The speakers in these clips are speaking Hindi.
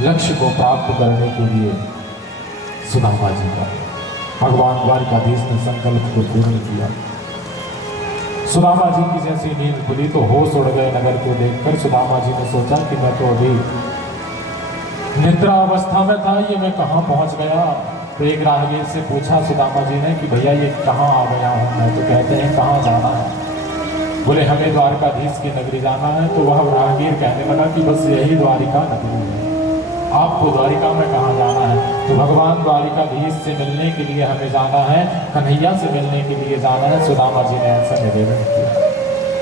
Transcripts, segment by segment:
लक्ष्य को प्राप्त करने के लिए सुदामा जी का भगवान द्वारिकाधीश ने संकल्प को पूर्ण किया। सुदामा जी की जैसी नींद खुली तो होश उड़ गए नगर को देखकर। सुदामा जी ने सोचा कि मैं तो अभी निद्रा अवस्था में था, ये मैं कहाँ पहुंच गया। तो एक राहगीर से पूछा सुदामा जी ने कि भैया ये कहाँ आ गया हूँ मैं। तो कहते हैं कहाँ जाना है। बोले हमें द्वारकाधीश की नगरी जाना है। तो वह राहगीर कहने लगा कि बस यही द्वारिका नगरी है, आपको द्वारिका में कहाँ जाना है। तो भगवान द्वारिकाधीश से मिलने के लिए हमें जाना है, कन्हैया से मिलने के लिए जाना है। सुदामा जी ने ऐसा निवेदन किया।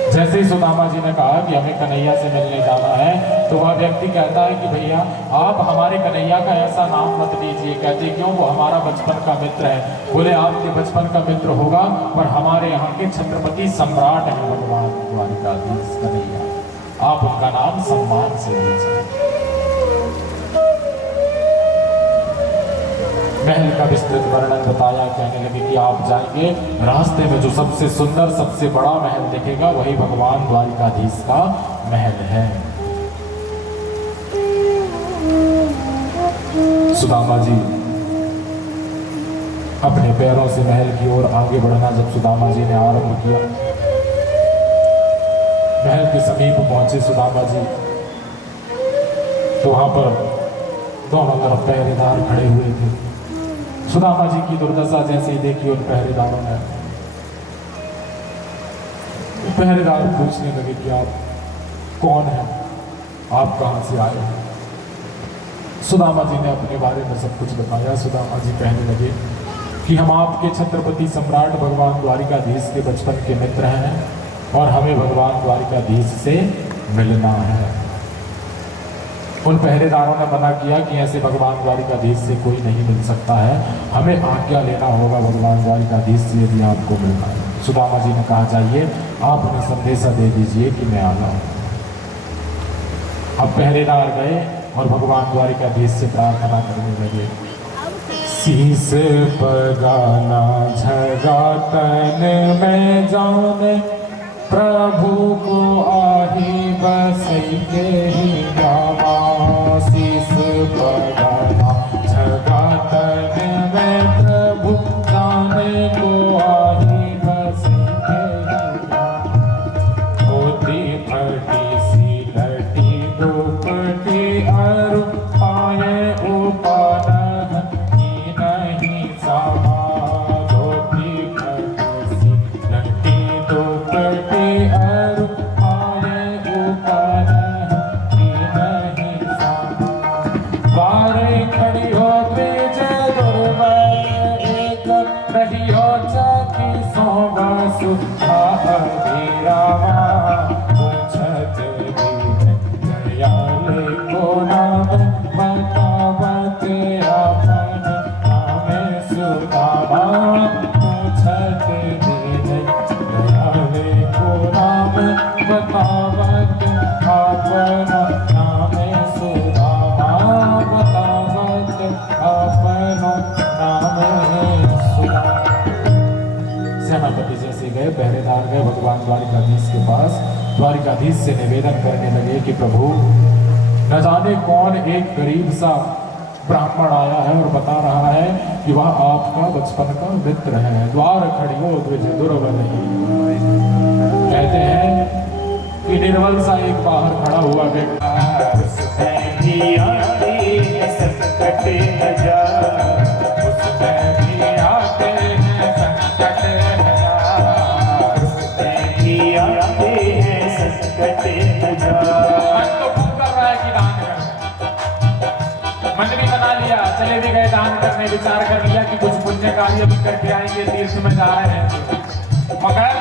जैसे ही सुदामा जी ने कहा कि हमें कन्हैया से मिलने जाना है, तो वह व्यक्ति कहता है कि भैया आप हमारे कन्हैया का ऐसा नाम मत लीजिए। कहते क्यों, वो हमारा बचपन का मित्र है। बोले आपके बचपन का मित्र होगा पर हमारे यहाँ के छत्रपति सम्राट हैं भगवान द्वारिकाधीश कन्हैया, आप उनका नाम सम्मान से लीजिए। महल का विस्तृत वर्णन बताया। कहने लगे कि आप जाएंगे, रास्ते में जो सबसे सुंदर सबसे बड़ा महल दिखेगा वही भगवान द्वारिकाधीश का महल है। सुदामा जी अपने पैरों से महल की ओर आगे बढ़ना जब सुदामा जी ने आरंभ किया, महल के समीप पहुंचे सुदामा जी तो वहां पर दोनों तरफ पहरेदार खड़े हुए थे। सुदामा जी की दुर्दशा जैसे ही देखी उन पहरेदारों ने, पहरेदार पूछने लगे कि आप कौन हैं, आप कहां से आए हैं। सुदामा जी ने अपने बारे में सब कुछ बताया। सुदामा जी कहने लगे कि हम आपके छत्रपति सम्राट भगवान द्वारिकाधीश के बचपन के मित्र हैं और हमें भगवान द्वारिकाधीश से मिलना है। उन पहरेदारों ने मना किया कि ऐसे भगवान द्वारिकाधीश से कोई नहीं मिल सकता है, हमें आज्ञा लेना होगा भगवान द्वारिकाधीश से यदि आपको मिलना है। सुदामा जी ने कहा जाइए आप उन्हें संदेशा दे दीजिए कि मैं आ रहा हूं। अब पहरेदार गए और भगवान द्वारिकाधीश से प्रार्थना करने लगे। शीस पगाना झगा तन में जाने, प्रभु को आही बस के ही नामा। शीस पगाना झगा तन में, प्रभु जाने को आही बस के ही नामा। होती फटी सी लटी दुपटी अरु पाए उपान ही नहीं समा। होती फटी सी लटी दुपटी अरु पाए उपान ही नहीं समा। बारे खड़ी हो बेजे दुर्बल एक रही हो चाकी सोगा सुखा अधीरावा। पूछत दयाले को नाम बतावत अपन नाम सुदामा। पूछत दयाले को नाम बतावत अपन नाम सुदामा। बतावत अपन नाम सुदामा। सेनापति जैसे गए, पहरेदार गए भगवान द्वारिकाधीश के पास। द्वारिकाधीश से निवेदन करने लगे कि प्रभु न जाने कौन एक गरीब सा ब्राह्मण आया है और बता रहा है कि वह आपका बचपन का मित्र है। द्वार खड़ियो द्विज दुर्बल। कहते हैं कि निर्बल सा एक बाहर खड़ा हुआ व्यक्ति मन भी बना लिया, चले भी गए दान करने, विचार कर लिया कि कुछ पुण्य कार्य भी करके आएंगे, तीर्थ में जा रहे हैं। मगर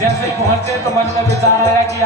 जैसे ही पहुंचे तो मन में विचार आया कि